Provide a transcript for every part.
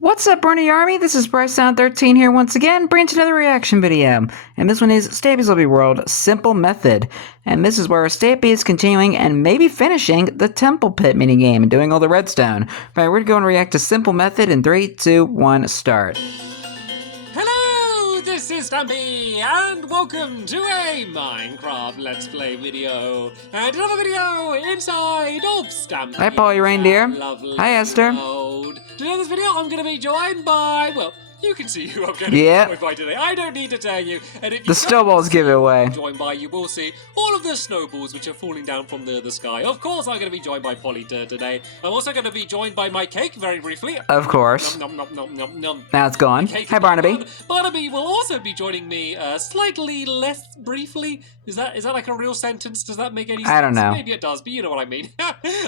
What's up, Bernie Army? This is BryceAllen13 here once again, bringing to another reaction video. And this one is Stampy's Lobby World Simple Method. And this is where Stampy is continuing and maybe finishing the Temple Pit minigame and doing all the redstone. Alright, we're going to react to Simple Method in 3, 2, 1, start. Hello, this is Stampy, and welcome to a Minecraft Let's Play video. And another video inside of Stampy. Hi, Polly Reindeer. Lovely Hi, Esther. world. Today in this video, I'm going to be joined by, well, you can see who I'm going to be joined by today. I don't need to tell you. And if you The snowballs give it away. Joined by, you will see all of the snowballs which are falling down from the sky. Of course, I'm going to be joined by Polly today. I'm also going to be joined by my cake very briefly. Of course. Nom, nom, nom, nom, nom. Now it's gone. Hi, Barnaby. Barnaby will also be joining me slightly less briefly. Is that like a real sentence? Does that make any sense? I don't know. Maybe it does, but you know what I mean.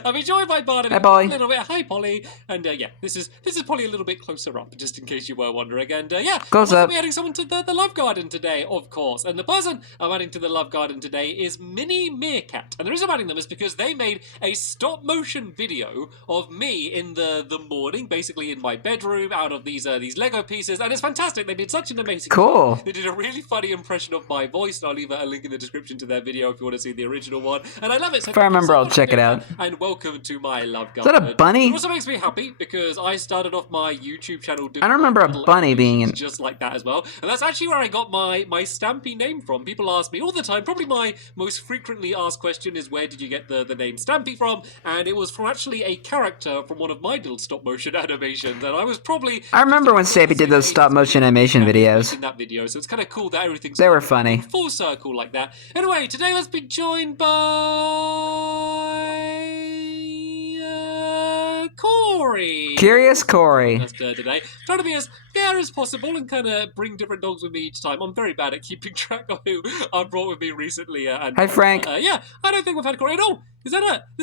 I'll be joined by Barnaby. Hi, Polly. A little bit. Hi, Polly. And yeah, this is Polly a little bit closer up, just in case you were wondering. And yeah, Close up. We'll be adding someone to the Love Garden today, of course. And the person I'm adding to the Love Garden today is Mini Meerkat. And the reason I'm adding them is because they made a stop-motion video of me in the morning, basically in my bedroom, out of these Lego pieces, and it's fantastic. They did such an amazing Cool. job. They did a really funny impression of my voice, and I'll leave a link in the description to their video if you want to see the original one. And I love it. So If I remember, I'll check it out. And welcome to my Love Is Garden. that a bunny? It also makes me happy because I started off my YouTube channel doing I don't remember a bunny being in... just like that as well. And that's actually where I got my Stampy name from. People ask me all the time. Probably my most frequently asked question is, where did you get the name Stampy from? And it was from actually a character from one of my little stop motion animations. And I was probably... I remember when Stampy did those stop motion animation videos. In that video, so it's kind of cool that everything's... They were funny. Full circle like that. Anyway, today let's be joined by... Corey. Curious Corey. That's today. Trying to be as fair as possible and kind of bring different dogs with me each time. I'm very bad at keeping track of who I've brought with me recently. Hi, Frank. Yeah, I don't think we've had Corey at all. There's a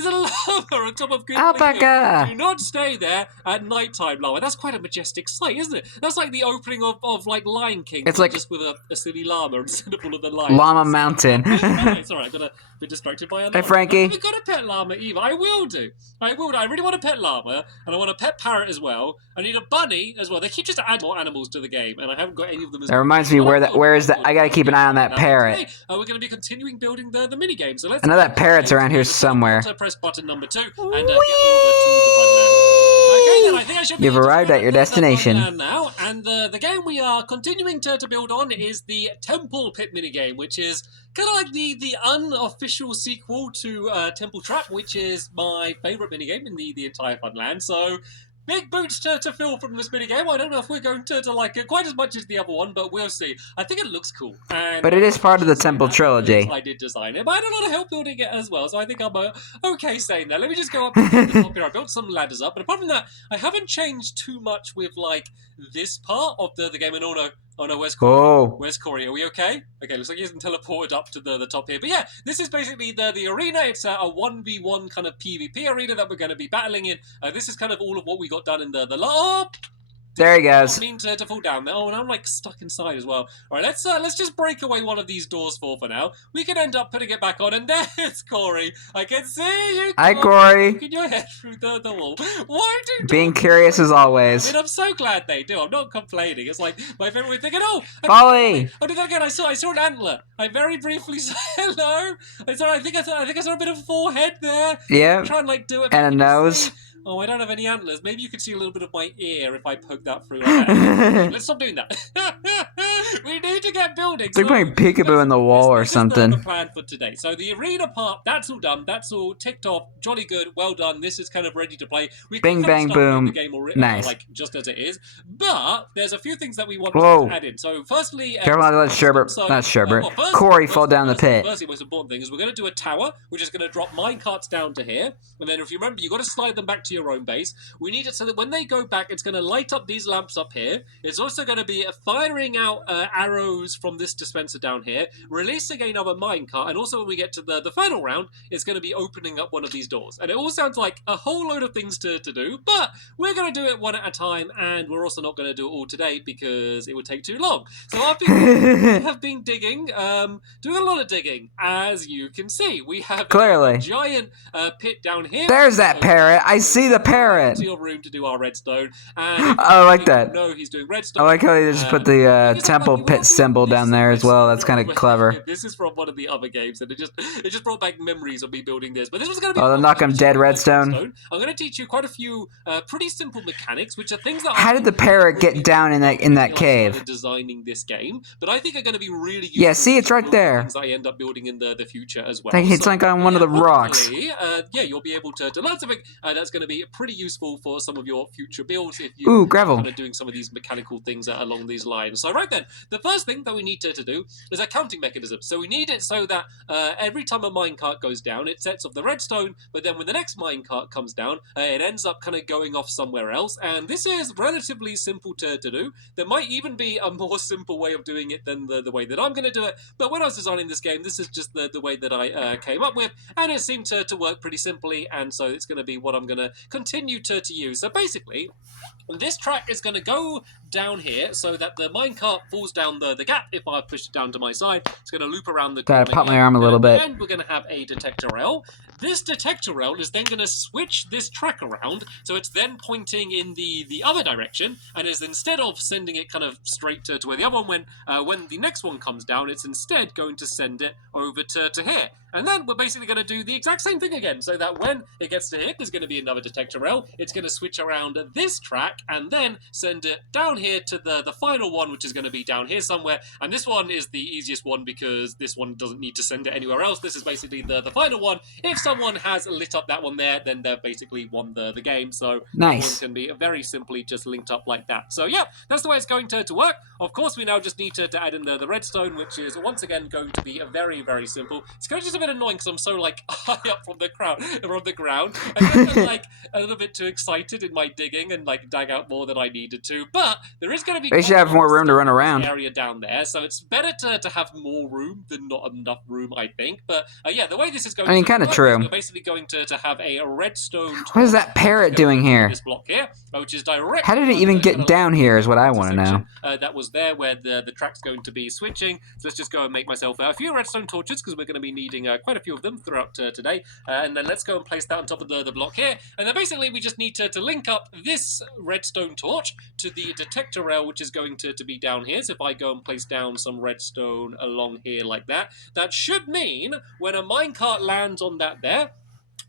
llama on top of good Alpaca. Do not stay there at nighttime, llama. That's quite a majestic sight, isn't it? That's like the opening of like Lion King. It's like just with a silly llama instead of all of the lions. Llama Mountain. It's alright, I'm gonna be distracted by a llama. Hey, Frankie. I haven't got a pet llama either. I will do. I really want a pet llama, and I want a pet parrot as well. I need a bunny as well. They keep just adding more animals to the game, and I haven't got any of them as well. That reminds me, where is that? I gotta keep an eye on that parrot. Today, we're going to be continuing building the mini game. So let's. I know that parrot's around here somewhere. So press button number 2 and get over to the funland. Okay, then I think I should be You've arrived at your destination. now, and the game we are continuing to build on is the Temple Pit minigame, which is kind of like the unofficial sequel to Temple Trap, which is my favourite minigame in the entire Funland. So big boots to fill from this minigame. I don't know if we're going to like it quite as much as the other one, but we'll see. I think it looks cool. But it is part of the Temple trilogy. I did design it, but I had a lot of help building it as well, so I think I'm okay saying that. Let me just go up to the top here. I built some ladders up, but apart from that, I haven't changed too much with like this part of the game. And oh no, where's Corey? Oh. Where's Corey? Are we okay? Okay, looks like he hasn't teleported up to the top here. But yeah, this is basically the arena. It's a 1v1 kind of PvP arena that we're going to be battling in. This is kind of all of what we got done in the There he goes. I mean to fall down there. Oh, and I'm like stuck inside as well. All right, let's just break away one of these doors for now. We can end up putting it back on, and there's Corey. I can see you. Hi, Corey. Poking your head through the wall. Why do Being curious as always. I mean, I'm so glad they do. I'm not complaining. It's like my favorite way of thinking. Oh, Polly. I did that again. I saw an antler. I very briefly said hello. I think I saw a bit of a forehead there. Yeah. Try and like do it. And a nose. Oh, I don't have any antlers. Maybe you could see a little bit of my ear if I poke that through like that. Let's stop doing that. We need to get building. It's like putting peekaboo in the wall or something. This is the plan for today. So the arena part, that's all done. That's all ticked off. Jolly good. Well done. This is kind of ready to play. We Bing, can bang, start boom. The game already, Nice. like just as it is. But there's a few things that we want Whoa. to add in. So firstly, Careful not to let Sherbert, not Sherbert, Corey fall down the pit. Firstly, the most important thing is we're going to do a tower, which is going to drop minecarts down to here. And then if you remember, you've got to slide them back to your own base. We need it so that when they go back, it's going to light up these lamps up here. It's also going to be firing out arrows from this dispenser down here, releasing another minecart, and also when we get to the final round, it's going to be opening up one of these doors. And it all sounds like a whole load of things to do, but we're going to do it one at a time, and we're also not going to do it all today because it would take too long. So I have been digging, doing a lot of digging, as you can see. We have Clearly. a giant pit down here. There's that parrot. I see the parrot. To your room to do our redstone. And I like that. No, he's doing redstone. I like how they just put the temple pit symbol down there as well. That's kind of clever. This is from one of the other games, and it just brought back memories of me building this. But this was going to be. Oh, the knock 'em dead redstone. I'm going to teach you quite a few pretty simple mechanics, which are things that. How did the parrot get down in that cave? Designing this game, but I think are going to be really useful. Yeah, see, it's right there. Things I end up building in the future as well. It's like on one of the rocks. Yeah, you'll be able to learn something that's going to be pretty useful for some of your future builds if you gravel. Kind of doing some of these mechanical things along these lines. So right then, the first thing that we need to do is a counting mechanism. So we need it so that every time a minecart goes down, it sets off the redstone, but then when the next minecart comes down, it ends up kind of going off somewhere else. And this is relatively simple to do. There might even be a more simple way of doing it than the way that I'm going to do it, but when I was designing this game, this is just the way that I came up with, and it seemed to work pretty simply, and so it's going to be what I'm going to continue to use. So basically, this track is going to go down here so that the minecart falls down the gap. If I push it down to my side, it's going to loop around the corner. Gotta pop my arm a little bit. And we're going to have a detector rail. This detector rail is then going to switch this track around, so it's then pointing in the other direction, and is instead of sending it kind of straight to where the other one went, when the next one comes down, it's instead going to send it over to here. And then we're basically going to do the exact same thing again, so that when it gets to here, there's going to be another detector rail. It's going to switch around this track and then send it down here to the final one, which is going to be down here somewhere. And this one is the easiest one because this one doesn't need to send it anywhere else. This is basically the final one. If someone has lit up that one there, then they've basically won the game. So nice. That one can be very simply just linked up like that. So yeah, that's the way it's going to work. Of course, we now just need to add in the redstone, which is once again going to be very, very simple. It's kind of just a bit annoying because I'm so like high up from the ground. I got like a little bit too excited in my digging and like dug out more than I needed to. But there is going to be. They should have more room to run around. Area down there, so it's better to have more room than not enough room, I think. But yeah, the way this is going. I mean, kind of true. We're basically going to have a redstone. What is that parrot doing here? This block here, which is direct. How did it even get down here? Is what I want to know. That was there where the track's going to be switching. So let's just go and make myself a few redstone torches because we're going to be needing quite a few of them throughout today. And then let's go and place that on top of the block here. And then basically we just need to link up this redstone torch to the detector rail, which is going to be down here. So if I go and place down some redstone along here like that, that should mean when a minecart lands on that there,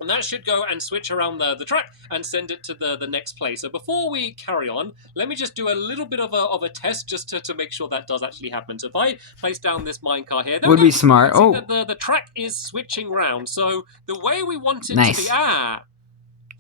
and that should go and switch around the track and send it to the next place. So before we carry on, let me just do a little bit of a test just to make sure that does actually happen. So if I place down this minecart here, would be smart. Oh, the track is switching round. So the way we want it nice. to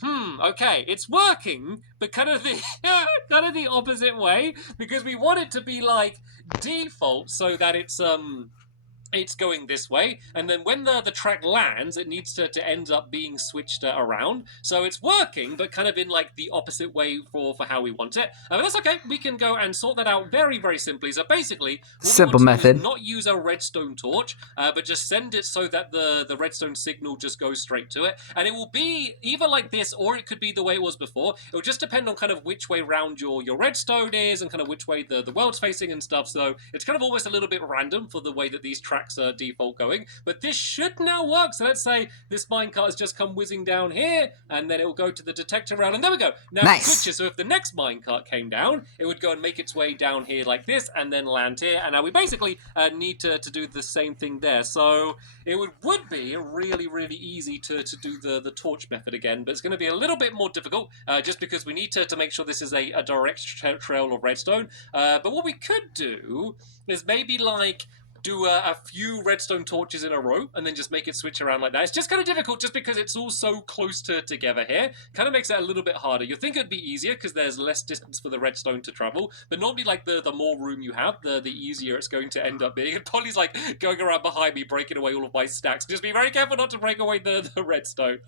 be okay, it's working, but kind of the opposite way, because we want it to be like default so that it's going this way, and then when the track lands, it needs to end up being switched around. So it's working, but kind of in like the opposite way for how we want it. But that's okay. We can go and sort that out very, very simply. So basically, simple method. Not use a redstone torch, but just send it so that the redstone signal just goes straight to it. And it will be either like this, or it could be the way it was before. It will just depend on kind of which way round your redstone is, and kind of which way the world's facing and stuff. So it's kind of almost a little bit random for the way that these tracks are default going, but this should now work. So let's say this minecart has just come whizzing down here, and then it will go to the detector rail, and there we go. Now it switches. So if the next minecart came down, it would go and make its way down here like this, and then land here. And now we basically need to do the same thing there. So it would be really, really easy to do the torch method again, but it's going to be a little bit more difficult just because we need to make sure this is a direct trail of redstone. But what we could do is maybe like do a few redstone torches in a row and then just make it switch around like that. It's just kind of difficult just because it's all so close together here. Kind of makes it a little bit harder. You'd think it'd be easier because there's less distance for the redstone to travel, but normally like the more room you have, the easier it's going to end up being. And Polly's like going around behind me, breaking away all of my stacks. Just be very careful not to break away the redstone.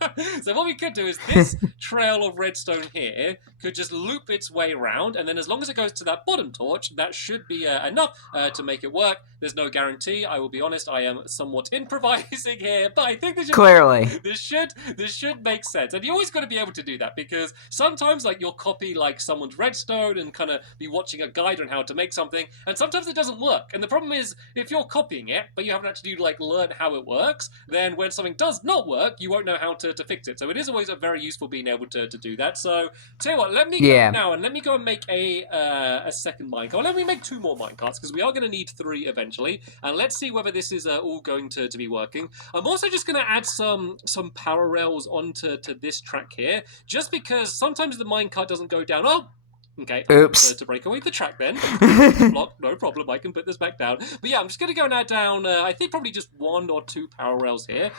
So what we could do is this trail of redstone here could just loop its way around, and then as long as it goes to that bottom torch, that should be enough to make it work. There's no guarantee guarantee. I will be honest, I am somewhat improvising here, but I think Clearly. this should make sense. And you always got to be able to do that, because sometimes like you'll copy like someone's redstone and kind of be watching a guide on how to make something, and sometimes it doesn't work. And the problem is, if you're copying it, but you haven't actually like learned how it works, then when something does not work, you won't know how to fix it. So it is always very useful being able to do that. So tell you what, let me go now and let me go and make a second minecart. Let me make 2 more minecarts, because we are going to need 3 eventually. And let's see whether this is all going to be working. I'm also just going to add some power rails onto this track here, just because sometimes the minecart doesn't go down. Oh, okay. Oops. To break away the track then. Block, no problem. I can put this back down. But yeah, I'm just going to go and add down, I think probably just 1 or 2 power rails here.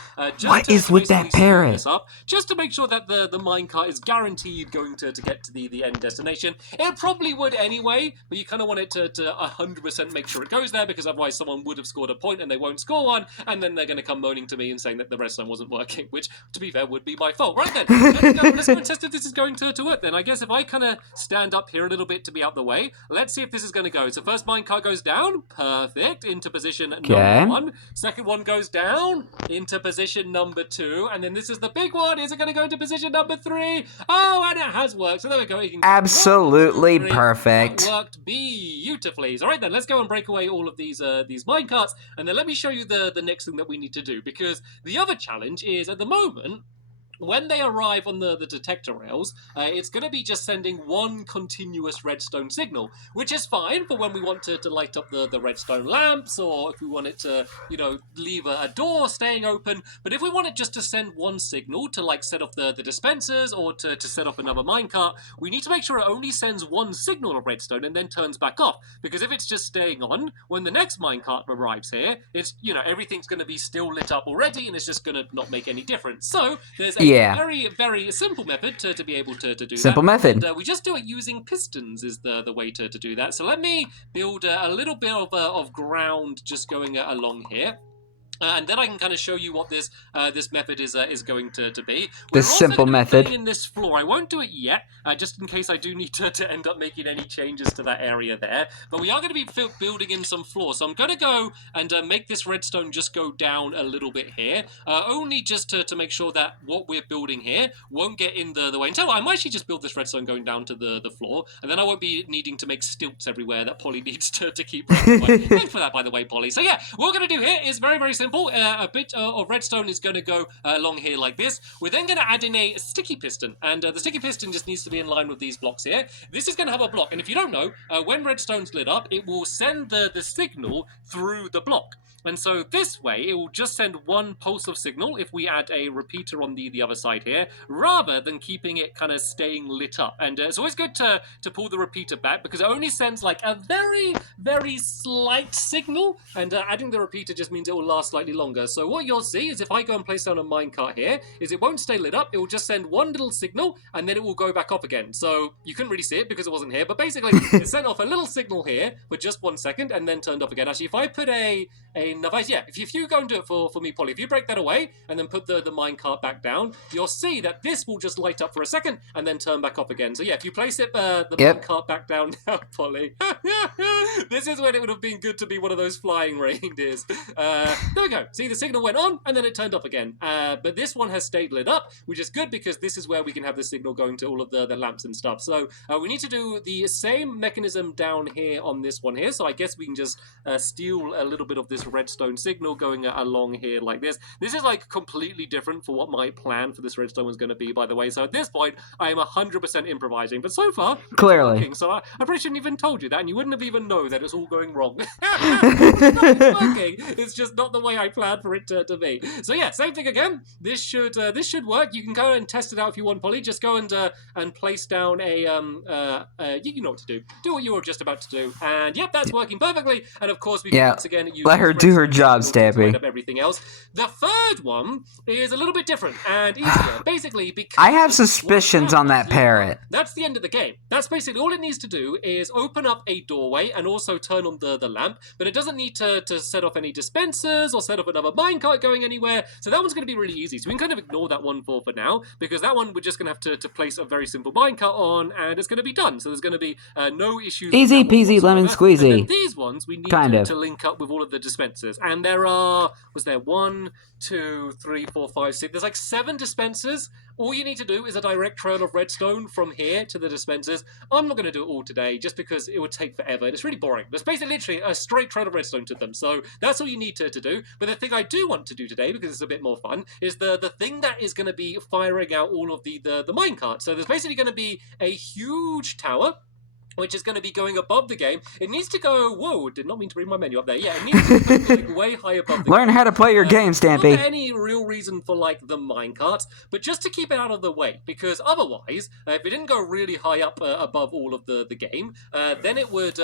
What is with that parrot? This up, just to make sure that the minecart is guaranteed going to get to the end destination. It probably would anyway, but you kind of want it to 100% make sure it goes there, because otherwise someone would have scored a point and they won't score one, and then they're going to come moaning to me and saying that the redstone wasn't working, which, to be fair, would be my fault. Right then, let's go and test if this is going to work then. I guess if I kind of stand up here a little bit to be out the way. Let's see if this is going to go. So first minecart goes down. Perfect. Into position number 1. Second one goes down. Into position number 2. And then this is the big one. Is it going to go into position number 3? Oh, and it has worked. So there we go. Absolutely perfect. That worked beautifully. So right then, let's go and break away all of these minecarts. And then let me show you the next thing that we need to do. Because the other challenge is, at the moment, when they arrive on the detector rails, it's going to be just sending 1 continuous redstone signal, which is fine for when we want to light up the redstone lamps, or if we want it to, leave a door staying open. But if we want it just to send 1 signal to, like, set off the dispensers or to set off another minecart, we need to make sure it only sends 1 signal of redstone and then turns back off. Because if it's just staying on, when the next minecart arrives here, it's, everything's going to be still lit up already, and it's just going to not make any difference. So there's a very, very simple method to be able to do that. Simple method. And we just do it using pistons is the way to do that. So let me build a little bit of ground just going along here. And then I can kind of show you what this method is going to be. This simple method. In this floor, I won't do it yet, just in case I do need to end up making any changes to that area there. But we are going to be building in some floor, so I'm going to go and make this redstone just go down a little bit here, only just to make sure that what we're building here won't get in the way. And tell you what, I might actually just build this redstone going down to the floor, and then I won't be needing to make stilts everywhere that Polly needs to keep running away. Thanks for that, by the way, Polly. So yeah, what we're going to do here is very, very simple. A bit of redstone is going to go along here like this. We're then going to add in a sticky piston, and the sticky piston just needs to be in line with these blocks here. This is going to have a block, and if you don't know, when redstone's lit up, it will send the signal through the block. And so this way, it will just send 1 pulse of signal if we add a repeater on the other side here, rather than keeping it kind of staying lit up. And it's always good to pull the repeater back, because it only sends like a very, very slight signal, and adding the repeater just means it will last slightly longer. So what you'll see is if I go and place down a minecart here, is it won't stay lit up, it will just send 1 little signal, and then it will go back off again. So you couldn't really see it because it wasn't here, but basically it sent off a little signal here for just 1 second, and then turned off again. Actually, if I put if you go and do it for me, Polly, if you break that away and then put the minecart back down, you'll see that this will just light up for a second and then turn back off again. So yeah, if you place it minecart back down now, Polly, this is when it would have been good to be one of those flying reindeers. There we go. See, the signal went on and then it turned off again. But this one has stayed lit up, which is good because this is where we can have the signal going to all of the lamps and stuff. So we need to do the same mechanism down here on this one here. So I guess we can just steal a little bit of this redstone signal going along here like this. This is like completely different for what my plan for this redstone was going to be, by the way. So at this point, I am 100% improvising. But so far, clearly. It's working. So I probably shouldn't even told you that, and you wouldn't have even known that it's all going wrong. It's not working. It's just not the way I planned for it to be. So yeah, same thing again. This should work. You can go and test it out if you want, Polly. Just go and place down a you know what to do. Do what you were just about to do, and yep, that's working perfectly. And of course, we can once again use let her do her job, Stampy. Up everything else. The third one is a little bit different and easier. Basically, because I have suspicions on that parrot. That's the end of the game. That's basically all it needs to do is open up a doorway and also turn on the lamp, but it doesn't need to set off any dispensers or set off another minecart going anywhere. So that one's going to be really easy. So we can kind of ignore that one for now, because that one we're just going to have to place a very simple minecart on, and it's going to be done. So there's going to be no issues. Easy peasy lemon squeezy. These ones we need to link up with all of the dispensers. dispensers. And there are, was there 1, 2, 3, 4, 5, 6, there's like 7 dispensers. All you need to do is a direct trail of redstone from here to the dispensers. I'm not going to do it all today just because it would take forever. And it's really boring. There's basically literally a straight trail of redstone to them. So that's all you need to do. But the thing I do want to do today, because it's a bit more fun, is the thing that is going to be firing out all of the minecarts. So there's basically going to be a huge tower which is going to be going above the game. It needs to go, whoa, did not mean to bring my menu up there. Yeah, it needs to go like, way high above the Learn game. how to play your game, Stampy. Not for any real reason for like the minecarts, but just to keep it out of the way, because otherwise, if it didn't go really high up above all of the game, then it would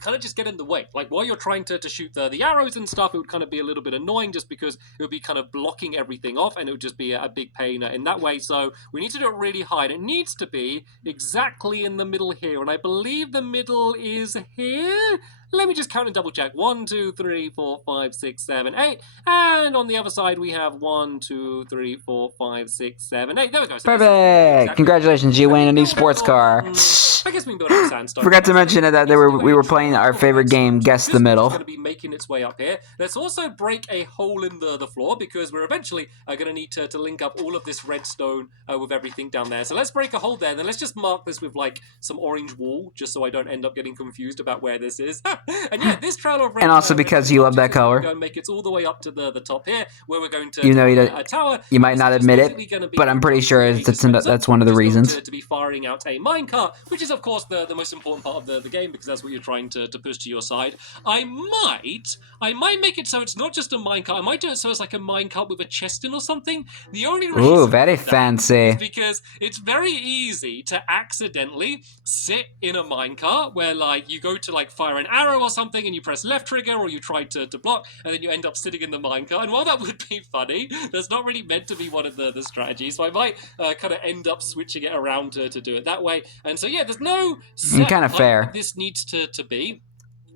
kind of just get in the way. Like, while you're trying to shoot the arrows and stuff, it would kind of be a little bit annoying just because it would be kind of blocking everything off, and it would just be a big pain in that way. So we need to do it really high, and it needs to be exactly in the middle here, and I believe the middle is here. Let me just count and double check. 1, 2, 3, 4, 5, 6, 7, 8. And on the other side, we have 1, 2, 3, 4, 5, 6, 7, 8. There we go. So Perfect. exactly Congratulations, you win a new sports car. I guess we can build up sandstone. Forgot to mention that we were playing our favorite game, Guess the Middle. It's going to be making its way up here. Let's also break a hole in the floor because we're eventually going to need to link up all of this redstone with everything down there. So let's break a hole there. Then let's just mark this with like some orange wool just so I don't end up getting confused about where this is. And yeah, this trail of red, and also because you love that color. Go and make it all the way up to the top here, where we're going to you know a tower. You might not admit it, but I'm pretty sure that's one of the reasons. To be firing out a minecart, which is of course the most important part of the game because that's what you're trying to push to your side. I might make it so it's not just a minecart. I might do it so it's like a minecart with a chest in or something. The only reason ooh, very fancy. is because it's very easy to accidentally sit in a minecart where like you go to like fire an arrow or something and you press left trigger or you try to block and then you end up sitting in the minecart. And while that would be funny, that's not really meant to be one of the strategies. So I might kind of end up switching it around to do it that way. And so yeah, there's no set kind of fair. that this needs to be.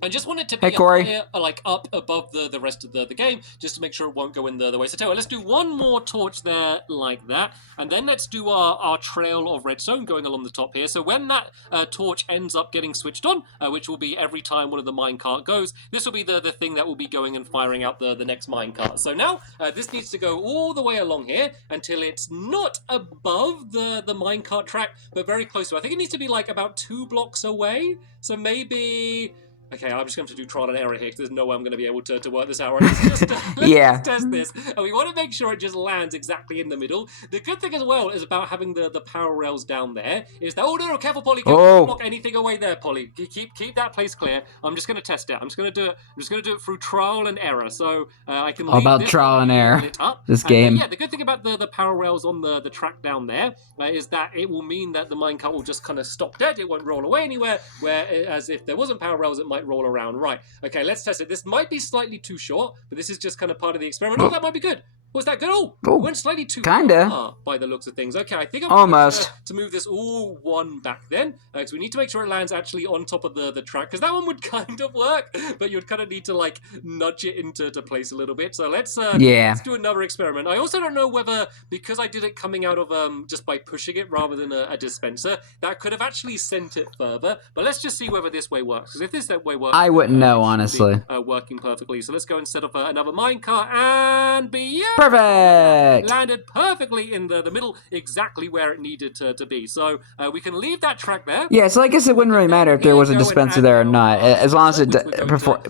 I just want it to be hey, Corey. higher, like up above the rest of the game, just to make sure it won't go in the way. So tell you what, let's do one more torch there like that, and then let's do our trail of redstone going along the top here. So when that torch ends up getting switched on, which will be every time one of the minecart goes, this will be the thing that will be going and firing out the next minecart. So now this needs to go all the way along here until it's not above the minecart track, but very close to it. I think it needs to be like about 2 blocks away. So maybe... Okay, I'm just going to do trial and error here because there's no way I'm going to be able to work this out. Let's just test this. And we want to make sure it just lands exactly in the middle. The good thing as well is about having the power rails down there is that... Oh, no, careful, Polly. Don't block anything away there, Polly. Keep that place clear. I'm just going to test it. I'm just going to do it through trial and error. So I can leave about this trial and error. This game. Yeah, the good thing about the power rails on the track down there is that it will mean that the minecart will just kind of stop dead. It won't roll away anywhere. Whereas if there wasn't power rails, it might roll around. Right. Okay, let's test it. This might be slightly too short, but this is just kind of part of the experiment. Oh, that might be good. Was that good? Oh, it went slightly too far by the looks of things. Okay, I think I'm almost to move this all one back then, because we need to make sure it lands actually on top of the track, because that one would kind of work, but you'd kind of need to like nudge it into place a little bit. So let's do another experiment. I also don't know whether, because I did it coming out of just by pushing it rather than a dispenser, that could have actually sent it further. But let's just see whether this way works, because if this way works, I wouldn't know, honestly. Working perfectly. So let's go and set up another minecart and perfect. Landed perfectly in the middle, exactly where it needed to be. So we can leave that track there. Yeah, so I guess it wouldn't really matter if there was a dispenser there or not, as long as it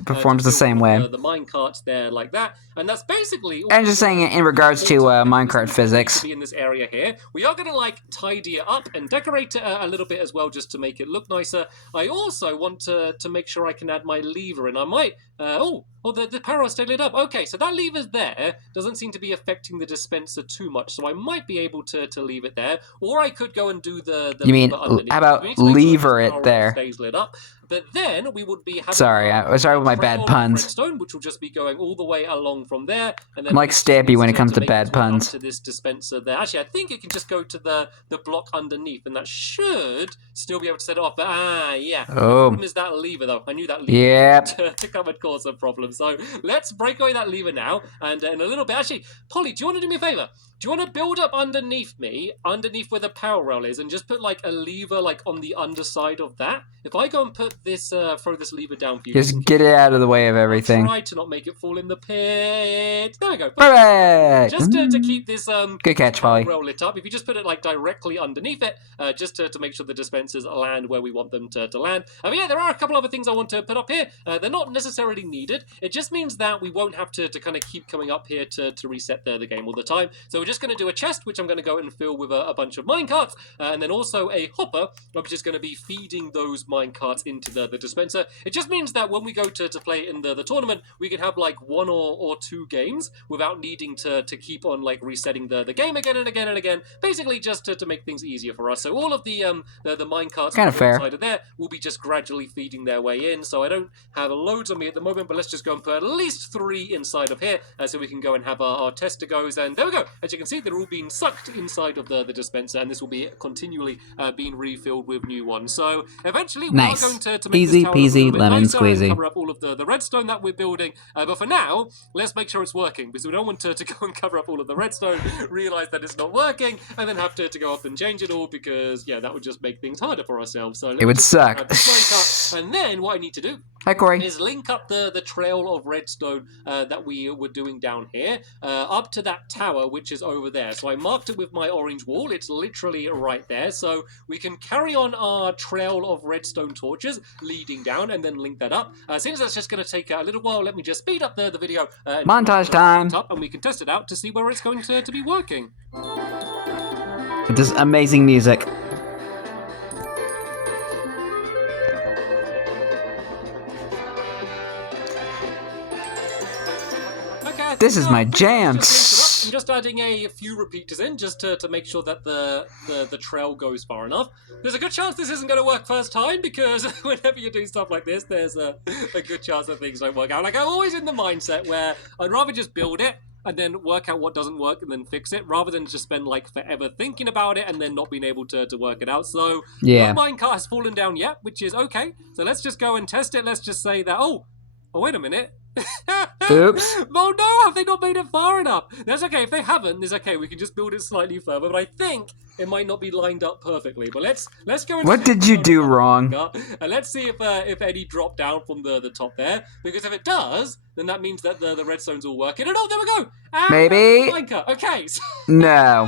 performs the same way. The minecart's there like that, and that's basically. I'm just saying in regards to minecart physics. In this area here, we are going to like tidy it up and decorate it a little bit as well, just to make it look nicer. I also want to make sure I can add my lever, and I might. The power stay lit up. Okay, so that lever's there. Doesn't seem to be affecting the dispenser too much, so I might be able to leave it there. Or I could go and do the you mean, how about lever it there? Stays lit up. But then we would be having sorry with my bad puns. Redstone, which will just be going all the way along from there, and then I'm like Stampy when it comes to bad puns. To this dispenser there. Actually, I think it can just go to the block underneath, and that should still be able to set it off. But yeah. The problem is that lever, though. I knew that lever to come and cause a problem. So let's break away that lever now, and in a little bit. Actually, Polly, do you want to do me a favor? Do you want to build up underneath me, underneath where the power rail is, and just put like a lever like on the underside of that? If I go and put this, throw this lever down for you. Just get it out of the way of everything. Try to not make it fall in the pit. There we go. Perfect! Just to keep this good catch, Polly. rail lit up. If you just put it like directly underneath it, just to make sure the dispensers land where we want them to land. But yeah, there are a couple other things I want to put up here. They're not necessarily needed. It just means that we won't have to kind of keep coming up here to reset the game all the time. So we're just going to do a chest, which I'm going to go and fill with a bunch of minecarts, and then also a hopper, which is going to be feeding those minecarts into the dispenser. It just means that when we go to play in the tournament, we can have like one or two games without needing to keep on like resetting the game again and again and again. Basically, just to make things easier for us. So all of the minecarts kind of fair inside of there will be just gradually feeding their way in. So I don't have loads on me at the moment, but let's just go and put at least 3 inside of here, so we can go and have our tester goes. And there we go. As you can see, they're all being sucked inside of the dispenser, and this will be continually being refilled with new ones. So eventually, we are going to make easy this tower peasy a little bit lemon nicer squeezy. and cover up all of the redstone that we're building. But for now, let's make sure it's working, because we don't want to go and cover up all of the redstone, realize that it's not working, and then have to go up and change it all, because yeah, that would just make things harder for ourselves. So it would suck. And then what I need to do is link up the trail of redstone that we were doing down here up to that tower, which is over there. So I marked it with my orange wall. It's literally right there. So we can carry on our trail of redstone torches leading down and then link that up. Since that's just going to take a little while, let me just speed up the video. Montage time. And we can test it out to see where it's going to be working. With this amazing music. This is my jam. I'm just adding a few repeaters in just to make sure that the trail goes far enough. There's a good chance this isn't going to work first time, because whenever you do stuff like this, there's a good chance that things don't work out. Like, I'm always in the mindset where I'd rather just build it and then work out what doesn't work and then fix it, rather than just spend like forever thinking about it and then not being able to work it out. So no minecart has fallen down yet, which is okay. So let's just go and test it. Let's just say that, oh wait a minute. Oops. Oh no, have they not made it far enough? That's okay. If they haven't, it's okay. We can just build it slightly further. But I think it might not be lined up perfectly. But let's go and what did you do wrong? And let's see if any drop down from the top there. Because if it does, then that means that the redstone's all working. And oh, there we go. And maybe. Okay. So no.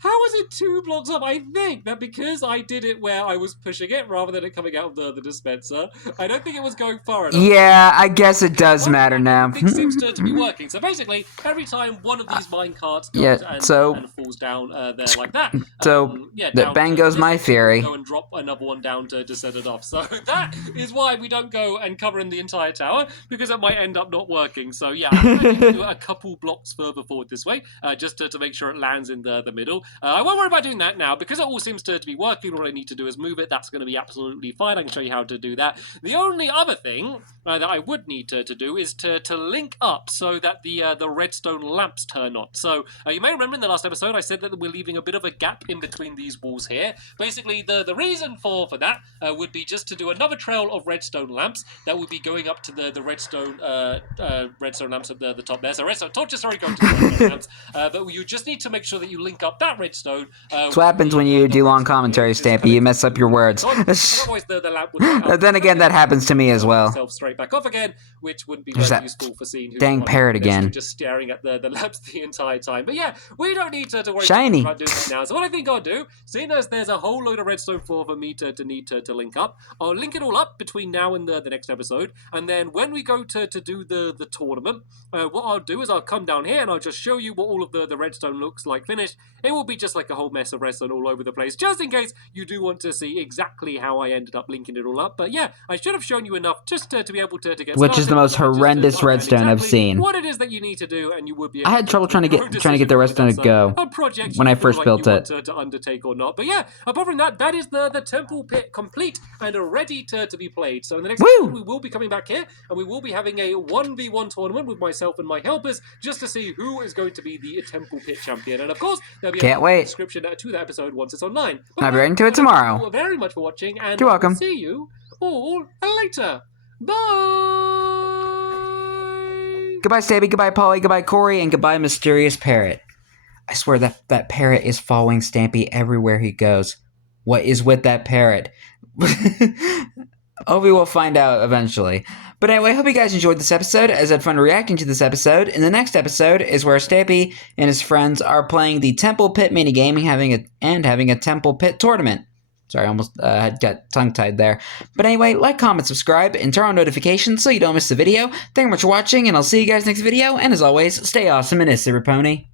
How is it 2 blocks up? I think that because I did it where I was pushing it rather than it coming out of the dispenser, I don't think it was going far enough. Yeah, I guess it does matter now. Things seems to be working. So basically, every time one of these minecarts goes and falls down there like that. So bang goes my theory. Go and drop another one down to set it off. So that is why we don't go and cover in the entire tower, because it might end up not working. So yeah, I'm going to do a couple blocks further forward this way, just to make sure it lands in the middle. I won't worry about doing that now, because it all seems to be working. All I need to do is move it. That's going to be absolutely fine. I can show you how to do that. The only other thing that I would need to do is to link up so that the redstone lamps turn on. So you may remember in the last episode I said that we're leaving a bit of a gap in between these walls here. Basically, the reason for that would be just to do another trail of redstone lamps that would be going up to the redstone lamps at the top there. So redstone torches, sorry, going to the redstone lamps. But you just need to make sure that you link up that redstone. That's what happens when you do long commentary, Stampy. You mess up your words. Otherwise, the lamp would then again, that happens to me as well. Straight back off again, which wouldn't be very useful for seeing who's dang parrot again. Just staring at the lamps the entire time. But yeah, we don't need to worry Shiny. about doing that now. So what I think I'll do, seeing as there's a whole load of redstone for me to need to link up, I'll link it all up between now and the next episode. And then when we go to do the tournament, what I'll do is I'll come down here and I'll just show you what all of the redstone looks like finished. It will be just like a whole mess of redstone all over the place, just in case you do want to see exactly how I ended up linking it all up. But yeah, I should have shown you enough just to be able to get started. Which is the most horrendous redstone I've seen. What it is that you need to do, and you would be. I had trouble trying to get the redstone to go when I first built it. To undertake or not, but yeah. Apart from that, that is the temple pit complete and ready to be played. So in the next episode, we will be coming back here, and we will be having a 1v1 tournament with myself and my helpers, just to see who is going to be the temple pit champion. And of course, there'll be a description to that episode once it's online. I'll be right into it tomorrow. Thank you very much for watching, and you're welcome. See you all later. Bye. Goodbye, Stampy. Goodbye, Polly. Goodbye, Corey. And goodbye, Mysterious Parrot. I swear that parrot is following Stampy everywhere he goes. What is with that parrot? Obi will find out eventually. But anyway, I hope you guys enjoyed this episode, as I had fun reacting to this episode. In the next episode is where Stampy and his friends are playing the Temple Pit minigame and having a Temple Pit tournament. Sorry, I almost got tongue-tied there. But anyway, like, comment, subscribe, and turn on notifications so you don't miss the video. Thank you much for watching, and I'll see you guys next video. And as always, stay awesome and Pony.